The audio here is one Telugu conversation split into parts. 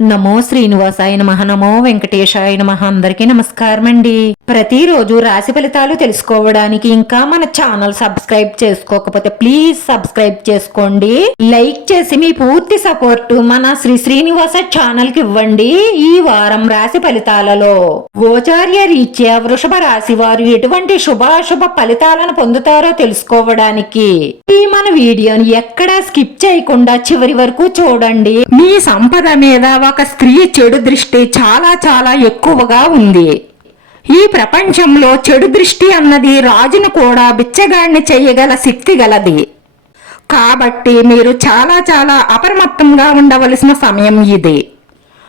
నమో శ్రీనివాసాయ నమః. నమో వెంకటేశాయ నమః. అందరికీ నమస్కారం అండి. ప్రతిరోజు రాశి ఫలితాలు తెలుసుకోవడానికి ఇంకా మన ఛానల్ సబ్స్క్రైబ్ చేసుకోకపోతే ప్లీజ్ సబ్స్క్రైబ్ చేసుకోండి. లైక్ చేసి మీ పూర్తి సపోర్ట్ మన శ్రీనివాస ఛానల్ కి ఇవ్వండి. ఈ వారం రాశి ఫలితాలలో గోచార్య రీత్యా వృషభ రాశి వారు ఎటువంటి శుభాశుభ ఫలితాలను పొందుతారో తెలుసుకోవడానికి ఈ మన వీడియోని ఎక్కడా స్కిప్ చేయకుండా చివరి వరకు చూడండి. మీ సంపద మీద ఒక స్త్రీ చెడు దృష్టి చాలా చాలా ఎక్కువగా ఉంది. ఈ ప్రపంచంలో చెడు దృష్టి అన్నది రాజును కూడా బిచ్చగాడిని చేయగల శక్తి గలది. కాబట్టి మీరు చాలా చాలా అప్రమత్తంగా ఉండవలసిన సమయం ఇది.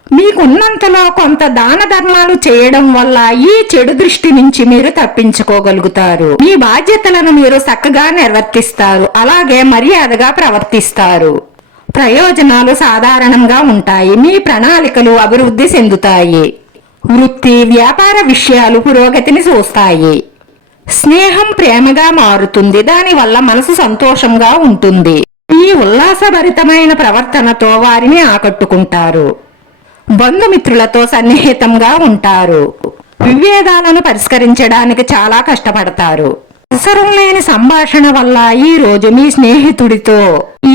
మీకున్నంతలో కొంత దాన ధర్మాలు చేయడం వల్ల ఈ చెడు దృష్టి నుంచి మీరు తప్పించుకోగలుగుతారు. మీ బాధ్యతలను మీరు చక్కగా నిర్వర్తిస్తారు. అలాగే మర్యాదగా ప్రవర్తిస్తారు. ప్రయోజనాలు సాధారణంగా ఉంటాయి. మీ ప్రణాళికలు అభివృద్ధి చెందుతాయి. వృత్తి వ్యాపార విషయాలు పురోగతిని చూస్తాయి. స్నేహం ప్రేమగా మారుతుంది. దానివల్ల మనసు సంతోషంగా ఉంటుంది. ఈ ఉల్లాసభరితమైన ప్రవర్తనతో వారిని ఆకట్టుకుంటారు. బంధుమిత్రులతో సన్నిహితంగా ఉంటారు. విభేదాలను పరిష్కరించడానికి చాలా కష్టపడతారు. అవసరం లేని సంభాషణ వల్ల ఈ రోజు మీ స్నేహితుడితో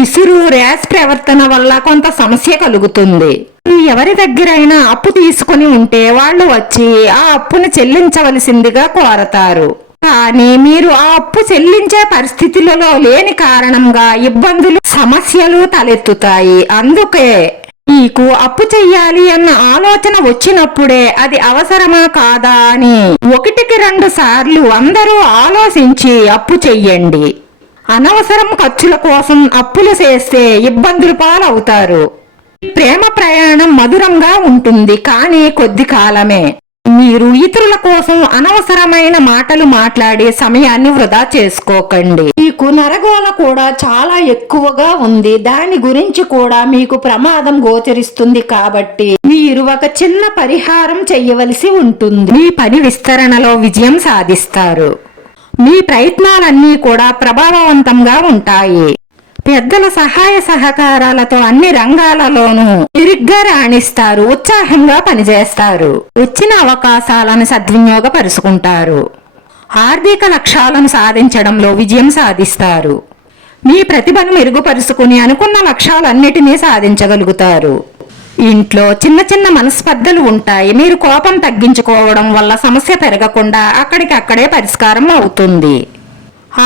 ఇసురు ర్యాష్ ప్రవర్తన వల్ల కొంత సమస్య కలుగుతుంది. ఎవరి దగ్గరైనా అప్పు తీసుకుని ఉంటే వాళ్ళు వచ్చి ఆ అప్పును చెల్లించవలసిందిగా కోరతారు. కానీ మీరు ఆ అప్పు చెల్లించే పరిస్థితులలో లేని కారణంగా ఇబ్బందులు సమస్యలు తలెత్తుతాయి. అందుకే మీకు అప్పు చెయ్యాలి అన్న ఆలోచన వచ్చినప్పుడే అది అవసరమా కాదా అని 1-2 సార్లు అందరూ ఆలోచించి అప్పు చెయ్యండి. అనవసరం ఖర్చుల కోసం అప్పులు చేస్తే ఇబ్బందులు పాలవుతారు. ప్రేమ ప్రయాణం మధురంగా ఉంటుంది, కానీ కొద్ది కాలమే. మీరు ఇతరుల కోసం అనవసరమైన మాటలు మాట్లాడి సమయాన్ని వృధా చేసుకోకండి. మీకు నరగోళ కూడా చాలా ఎక్కువగా ఉంది. దాని గురించి కూడా మీకు ప్రమాదం గోచరిస్తుంది. కాబట్టి మీరు ఒక చిన్న పరిహారం చేయవలసి ఉంటుంది. మీ పని విస్తరణలో విజయం సాధిస్తారు. మీ ప్రయత్నాలన్నీ కూడా ప్రభావవంతంగా ఉంటాయి. పెద్దల సహాయ సహకారాలతో అన్ని రంగాలలోనూ తిరిగ్గా రాణిస్తారు. ఉత్సాహంగా పనిచేస్తారు. వచ్చిన అవకాశాలను సద్వినియోగపరుచుకుంటారు. ఆర్థిక లక్ష్యాలను సాధించడంలో విజయం సాధిస్తారు. మీ ప్రతిభను మెరుగుపరుచుకుని అనుకున్న లక్ష్యాలన్నిటినీ సాధించగలుగుతారు. ఇంట్లో చిన్న చిన్న మనస్పర్ధలు ఉంటాయి. మీరు కోపం తగ్గించుకోవడం వల్ల సమస్య పెరగకుండా అక్కడికక్కడే పరిష్కారం అవుతుంది.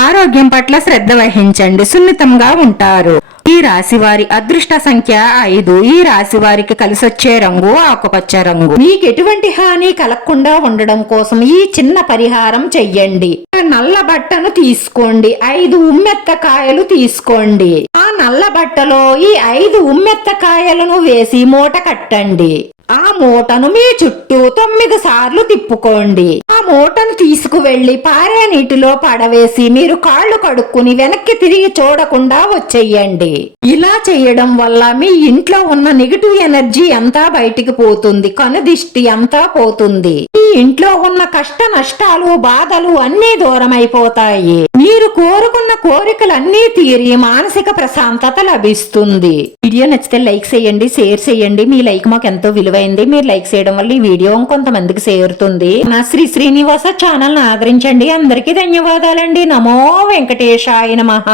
ఆరోగ్యం పట్ల శ్రద్ధ వహించండి. సున్నితంగా ఉంటారు. ఈ రాశి వారి అదృష్ట సంఖ్య 5. ఈ రాశి వారికి కలిసొచ్చే రంగు ఆకుపచ్చ రంగు. మీకు ఎటువంటి హాని కలగకుండా ఉండడం కోసం ఈ చిన్న పరిహారం చెయ్యండి. నల్ల బట్టను తీసుకోండి. 5 ఉమ్మెత్త కాయలు తీసుకోండి. ఆ నల్ల బట్టలో ఈ 5 ఉమ్మెత్త కాయలను వేసి మూట కట్టండి. ఆ మూటను మీ చుట్టూ 9 సార్లు తిప్పుకోండి. ఆ మూటను తీసుకువెళ్లి పారే నీటిలో పడవేసి మీరు కాళ్ళు కడుక్కుని వెనక్కి తిరిగి చూడకుండా వచ్చేయండి. ఇలా చేయడం వల్ల మీ ఇంట్లో ఉన్న నెగిటివ్ ఎనర్జీ అంతా బయటికి పోతుంది. కనుదిష్టి అంతా పోతుంది. మీ ఇంట్లో ఉన్న కష్ట నష్టాలు బాధలు అన్నీ దూరమైపోతాయి. మీరు కోరుకున్న కోరికలన్నీ తీరి మానసిక ప్రశాంతత లభిస్తుంది. వీడియో నచ్చితే లైక్ చేయండి, షేర్ చేయండి. మీ లైక్ మాకు ఎంతో విలువైంది. మీరు లైక్ చేయడం వల్ల ఈ వీడియో కొంతమందికి చేరుతుంది. నా శ్రీనివాస ఛానల్ ఆదరించండి. అందరికీ ధన్యవాదాలండి. నమో వెంకటేశాయ నమః.